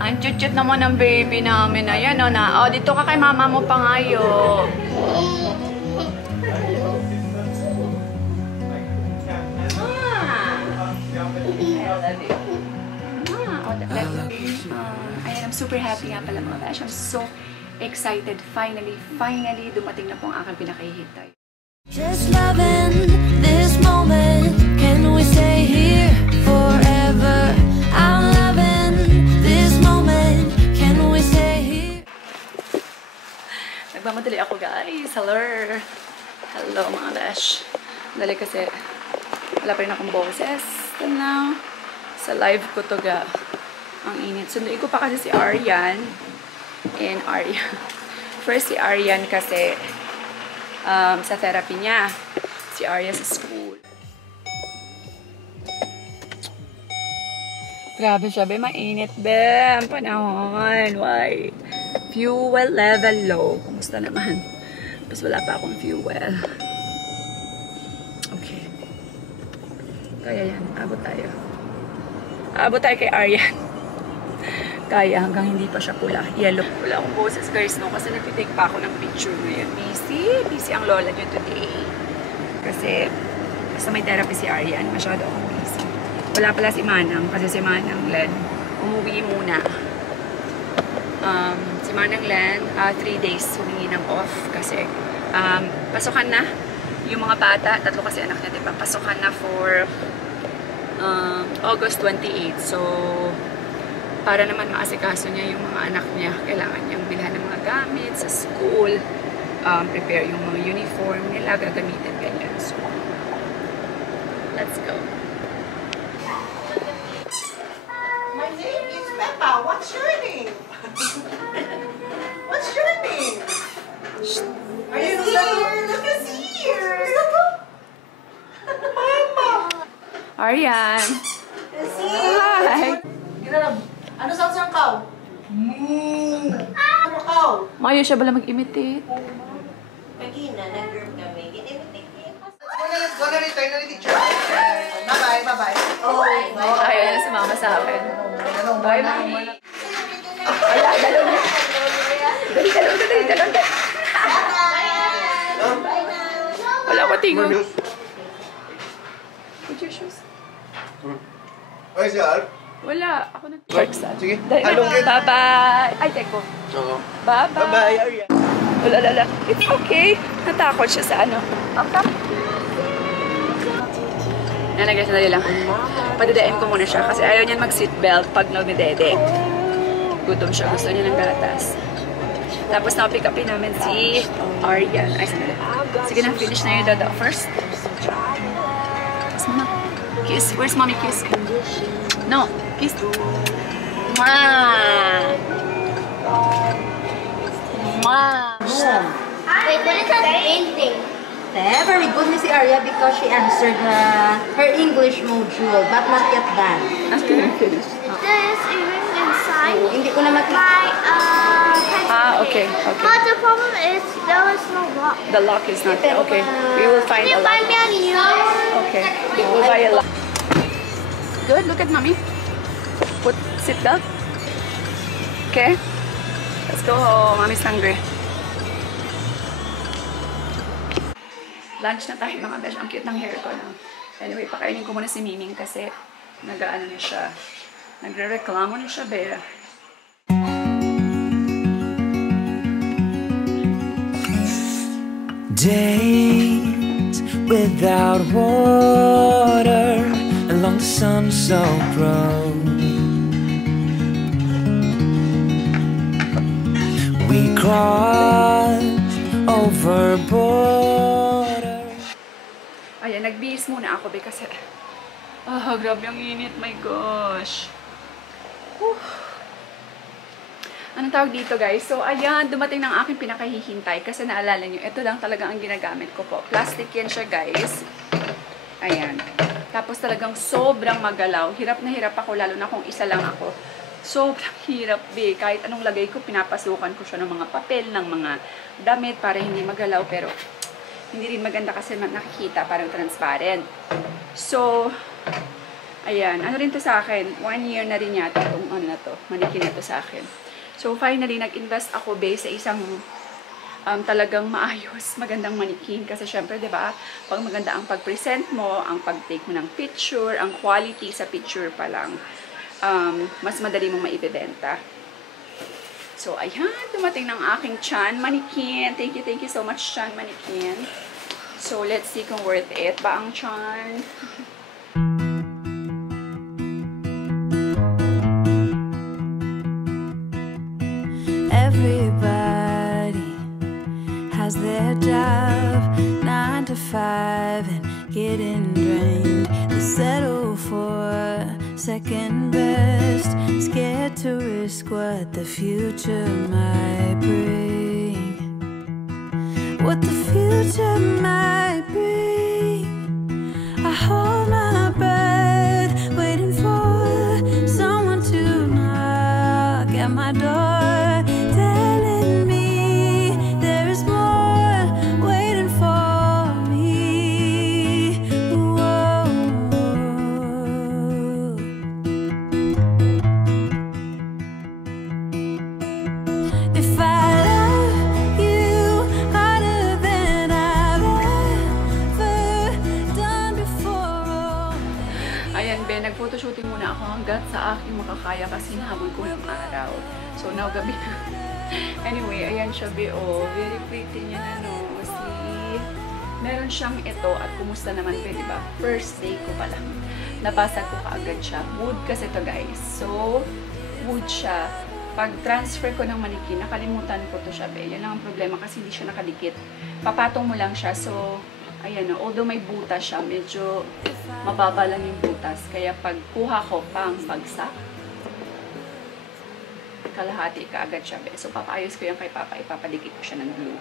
Ang cute-cute naman ng baby namin. Ayan o na. O, dito ka kay mama mo pa ngayo. Ayan, I'm super happy nga pala mga besh. I'm so excited. Finally, dumating na po ang aking pinakahihintay. Just loving this moment. Can we stay here forever? I'm loving this moment. Can we stay here? Nagmamadali ako guys. Hello mga besh. Dali kasi wala pa rin akong boses. Now, sa live ko to ga. Ang init. Sunduin ko pa kasi si Aryan. And Aryan. First si Aryan kasi sa therapy niya. Si Arya sa school. Grabe siya, be. Mainit, be. Ang panahon. Why? Fuel level low. Kumusta naman? Tapos wala pa akong fuel. Okay. Kaya yan. Abot tayo. Abot tayo kay Aryan. Kaya hanggang hindi pa siya pula. Yellow. Wala akong boses guys no. Kasi nagtitake pa ako ng picture ngayon. Busy ang lola niyo today. Kasi basta may therapy si Aryan. Masyado akong busy. Wala pala si Manang. Kasi si Manang Len umuwi muna. Si Manang Len 3 days humingi ng off. Kasi pasukan na yung mga bata. 3 kasi anak niya diba? Pasukan na for August 28. So para naman maasikaso niya yung mga anak niya. Kailangan niyang bilhan ng mga gamit sa school. Prepare yung mga uniform nila. Gagamitin ganyan. So, let's go. My name is Peppa. What's your name? What's your name? Are you here? Look at here. Mama. Aryan. Hi. Ano sound siyang cow? Ano cow? Mayo siya bala mag-imitate. Magina, nag-group kami. Let's go na return na ni teacher. Bye-bye, bye-bye. Oh, Ayaw na si mama sa akin. Bye, mami. Wala, dalaw na. Dali. Wala ko tingon. Put your shoes. Ay, si Alp? Wala. Ako nag-work sa. Sige. Bye-bye. Ay, teko. Oo. Bye-bye. Bye-bye, Arya. Wala. It's okay. Natakot siya sa ano. Okay. Nalagay sa dali lang. Padidain ko muna siya kasi ayaw niyan mag-seatbelt pag nagdedede. Gutom siya. Gusto niya ng gatas. Tapos na-pick upin namin si Aryan. Ay, sandali. Sige na, finish na yung dada first. Kiss mo na. Kiss. Where's mommy kiss? No. Kiss. Mwah! Mwah! Wait, what is that painting? Very good, Miss Arya, because she answered her English module, but not yet done. Okay, finish. This earring inside Hindi ko na makita. my Okay. But the problem is there is no lock. The lock is not there. Okay. We will find Can you a lock. find me a new? Okay. We will buy a lock. Good. Look at mommy. Put seatbelt. Okay. Let's go home. Mommy's hungry. Lunch na tayo mga besh. Ang cute ng hair ko na. Anyway, pakainin ko muna si Miming kasi nag-ano na siya. Nagre-reklamo na siya, be. Days without water along the sun-soaked road. We crossed over borders. Ayan, nagbihis muna ako kasi grabe ang init, my gosh. Anong tawag dito guys? So ayan, dumating ng aking pinakahihintay kasi naalala nyo, ito lang talaga ang ginagamit ko po. Plastic yan siya guys. Ayan. Tapos talagang sobrang magalaw. Hirap na hirap ako, lalo na kung isa lang ako. Sobrang hirap be. Kahit anong lagay ko, pinapasukan ko siya ng mga papel, ng mga damit para hindi magalaw. Pero hindi rin maganda kasi nakikita, parang transparent. So, Ayan, ano rin to sa akin, 1 year na rin yata itong ano na to, manikin na to sa akin. So finally, nag-invest ako base sa isang talagang maayos, magandang manikin. Kasi syempre, di ba, pag maganda ang pag-present mo, ang pag-take mo ng picture, ang quality sa picture pa lang, mas madali mong maibebenta. So, ayan, dumating ng aking Chan manikin. Thank you so much, Chan manikin. So, let's see kung worth it ba ang Chan. Everybody has their job, 9 to 5 and getting drained. They settle for second best, scared to risk what the future might bring. What the future might bring. I hold my breath, waiting for someone to knock at my door, telling me there is more waiting for me. Whoa. If I love you harder than I've ever done before. Ayan, Ben, nag-photoshooting muna ako hanggat sa aking makakaya kasi nahabol ko ng araw. So, now gabi na. Anyway, ayan siya, Be. Oh, very pretty niya na, no? See? Meron siyang ito at kumusta naman, Be, diba? First day ko pa lang. Nabasag ko kaagad siya. Wood kasi to guys. So, wood siya. Pag transfer ko ng manikin, nakalimutan ko to siya, Be. Yan lang ang problema kasi hindi siya nakadikit. Papatong mo lang siya. So, ayan, no? Although may butas siya, medyo mababa lang yung butas. Kaya pag kuha ko pang bagsak, kalahati kaagad siya, Be. So, papaayos ko yan kay Papa. Ipapadikit ko siya ng glue.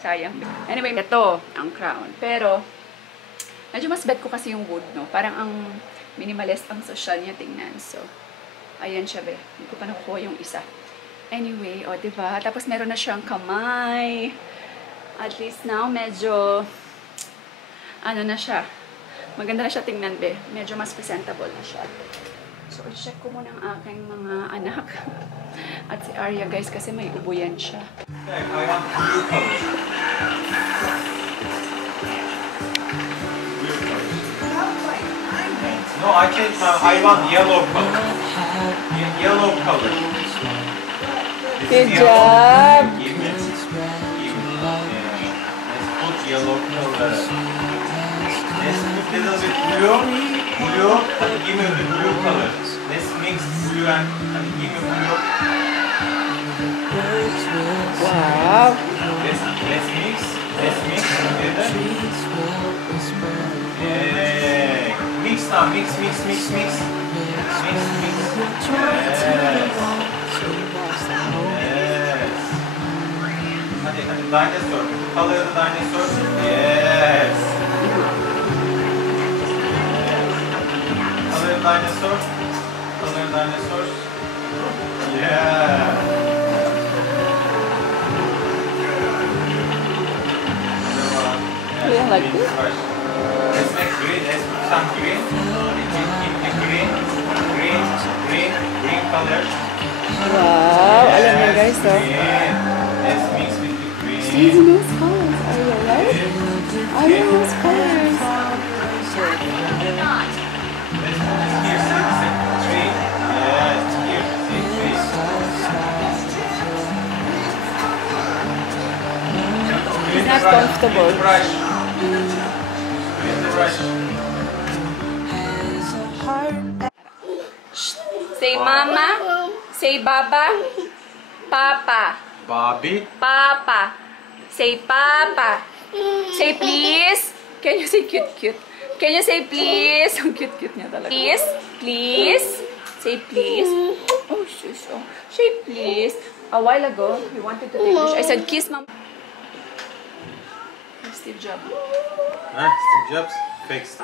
Sayang, Be. Anyway, ito ang crown. Pero, medyo mas bet ko kasi yung wood, no? Parang ang minimalist ang social niya tingnan. So, ayan siya, Be. Hindi ko pa nakukuha yung isa. Anyway, o, diba? Tapos, meron na siyang kamay. At least now, medyo, ano na siya. Maganda na siya tingnan, Be. Medyo mas presentable na siya. So, i-check ko muna ang aking mga anak. At si Arya, guys, kasi may ubo yan siya. I want blue color. No, I can't. I want yellow color. Yellow color. Good job. Give me. Yeah. Let's put yellow color. Let's put little bit blue. Blue. And give me the blue color. Let's mix blue and give me blue. Wow! Let's mix together. Yeah. Mix now. Mix. Mix. Yes. Hadi dinosaur. Color the dinosaur. Yes. Color dinosaur. Color dinosaur. Yeah. Yeah, like this. Let's make green. Let's put some green. Keep the green color. Wow! Alam niyo, guys, oh. Green. Let's mix with the green. See the nice colors, Arya, right? Arya, nice colors. Let's put it here. See, tree. Yes, here. See, tree. It's not comfortable. Brush. Brush. Say mama. Say baba. Papa. Bobby. Papa. Say papa. Say please. Can you say cute? Can you say please? Ang cute niya talaga. Please. Say please. Oh, shush. Oh. Say please. A while ago, we wanted to take this. I said kiss mom. Steve Jobs. Steve Jobs. Fixed.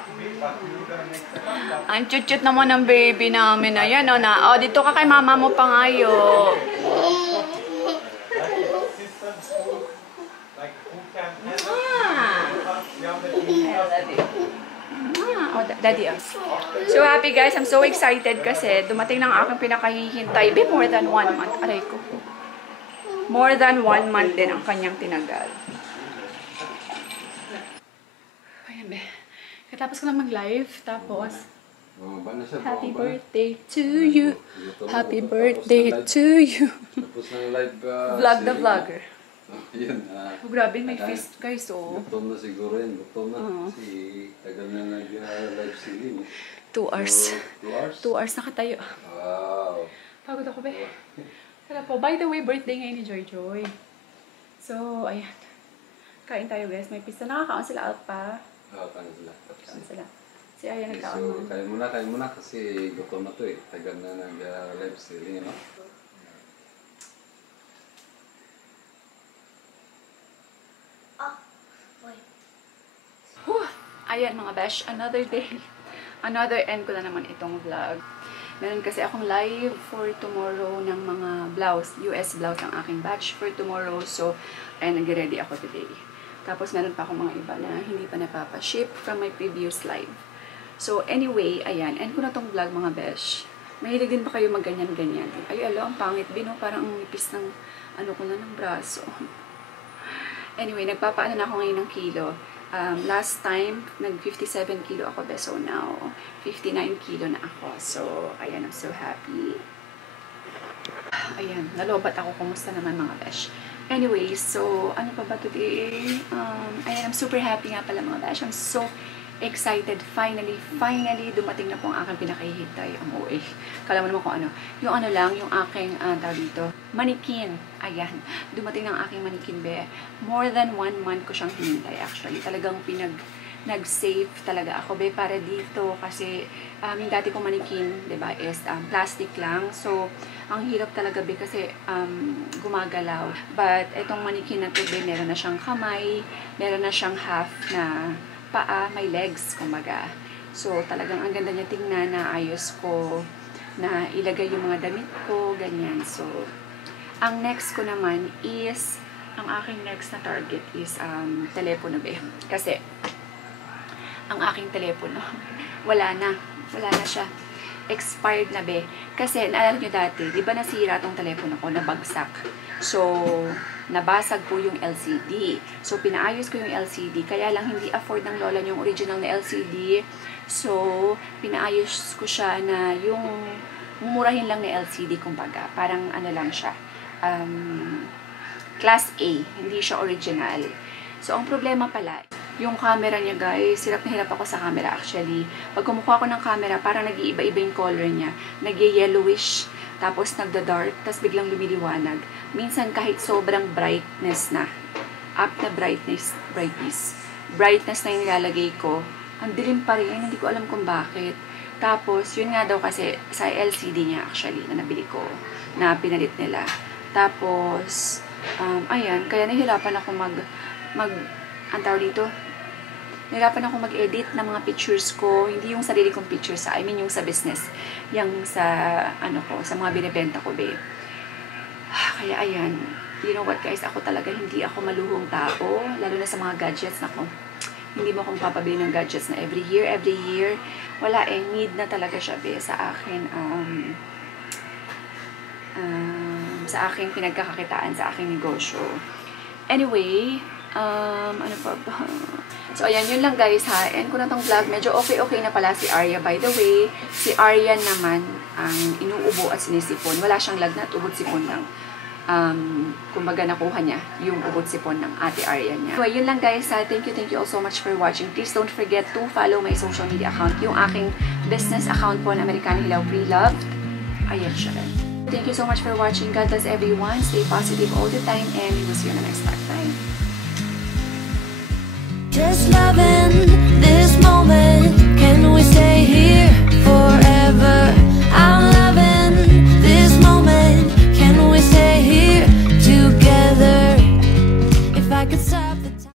Ang cute naman ng baby namin. Ayan, o na. O, dito ka kay mama mo pangayo. O, Daddy. So happy guys, I'm so excited kasi dumating ng aking pinakahihintay. Be more than 1 month. Aray ko. More than 1 month din ang kanyang tinagal. Ayan be. Katapos ko lang mag-live. Tapos, happy birthday to you. Happy birthday to you. Tapos ng live Vlog the vlogger. Yun. Oh, grabe, may feast guys, oh. Gutom na siguro yun. Gutom na. Kasi tagal na nag-live sila. 2 hours. 2 hours? 2 hours nakatayo. Wow. Pagod ako, be. Kaya po, by the way, birthday ngayon ni Joy Joy. So, ayan. Kain tayo, guys. May pista. Nakakaon sila out pa. Oo, kain sila. Kain sila. Si Aya Okay, nagkaon. so, kain muna kasi gutom na to eh. Tagal na nag-live sila, no? Ayan mga besh, another day. Another end ko na naman itong vlog. Meron kasi akong live for tomorrow ng mga blouse. US blouse ang aking batch for tomorrow. So, ayan, nag-ready ako today. Tapos meron pa akong mga iba na hindi pa napapaship from my previous live. So, anyway, ayan. End ko na tong vlog mga besh. Mahilig din ba kayo mag-ganyan-ganyan? Ay, alo, ang pangit din, no? Parang ang nipis ng, ano ko na, ng braso. Anyway, nagpapaano na ako ngayon ng kilo. Last time, nag-57 kilo ako, so now, 59 kilo na ako. So, ayan, I'm so happy. Ayan, nalobat ako. Kumusta naman mga besh? Anyway, so, ano pa ba today? Ayan, I'm super happy nga pala mga besh. I'm so excited. Finally, dumating na po ang aking pinakahihintay. Ang OA. Kala mo naman kung ano. Yung ano lang, yung aking, tawag dito, manikin. Ayan. Dumating ng aking manikin, be. More than 1 month ko siyang hinintay, actually. Talagang nag-save talaga ako, be, para dito. Kasi, yung dati kong manikin, diba, is plastic lang. So, ang hirap talaga, be, kasi gumagalaw. But, itong manikin na to, be, meron na siyang kamay, meron na siyang half na paa, may legs, kumbaga. So, talagang ang ganda niya tingnan, na ayos ko, na ilagay yung mga damit ko, ganyan. So, ang next ko naman is, ang aking next na target is, telepono, be. Kasi, ang aking telepono, wala na siya. Expired na, be. Kasi, naalala nyo dati, di ba nasira tong telepono ko, nabagsak. So, nabasag po yung LCD. So, pinaayos ko yung LCD. Kaya lang, hindi afford ng lola yung original na LCD. So, pinaayos ko siya na yung mumurahin lang na LCD, kumbaga. Parang ano lang siya. Class A. Hindi siya original. So, ang problema pala, yung camera niya, guys, hirap na hirap ako sa camera, actually. Pag kumukuha ko ng camera, parang nag-iiba-iba yung color niya. Nag-yellowish, tapos nagda-dark, tapos biglang lumiliwanag. Minsan, kahit sobrang brightness na, up na brightness na yung nilalagay ko, ang dilim pa rin, hindi ko alam kung bakit. Tapos, yun nga daw kasi, sa LCD niya, actually, na nabili ko, na pinalit nila. Tapos, ayan, kaya nahirapan ako ang tawag dito, nahirapan ako mag-edit ng mga pictures ko, hindi yung sarili kong pictures, I mean yung sa business, yung sa, sa mga binibenta ko, babe. Kaya ayan, you know what guys, ako talaga hindi ako maluhong tao, lalo na sa mga gadgets, nako. Hindi mo akong papabili ng gadgets na every year, wala need na talaga siya, be, sa akin, sa aking pinagkakakitaan, sa aking negosyo. Anyway, ano pa ba? So, ayan, yun lang guys ha. End ko na tong vlog. Medyo okay na pala si Arya. By the way, si Arya naman ang inuubo at sinisipon. Wala siyang lagnat, ubod sipon lang. Kumbaga nakuha niya yung ubod sipon ng ate Arya niya. So, yun lang guys ha. Thank you all so much for watching. Please don't forget to follow my social media account. Yung aking business account po na Americana Hilaw Pre-Loved. Ayan siya rin. Thank you so much for watching. God bless everyone. Stay positive all the time and we will see you on the next vlog. Bye! Just loving this moment. Can we stay here?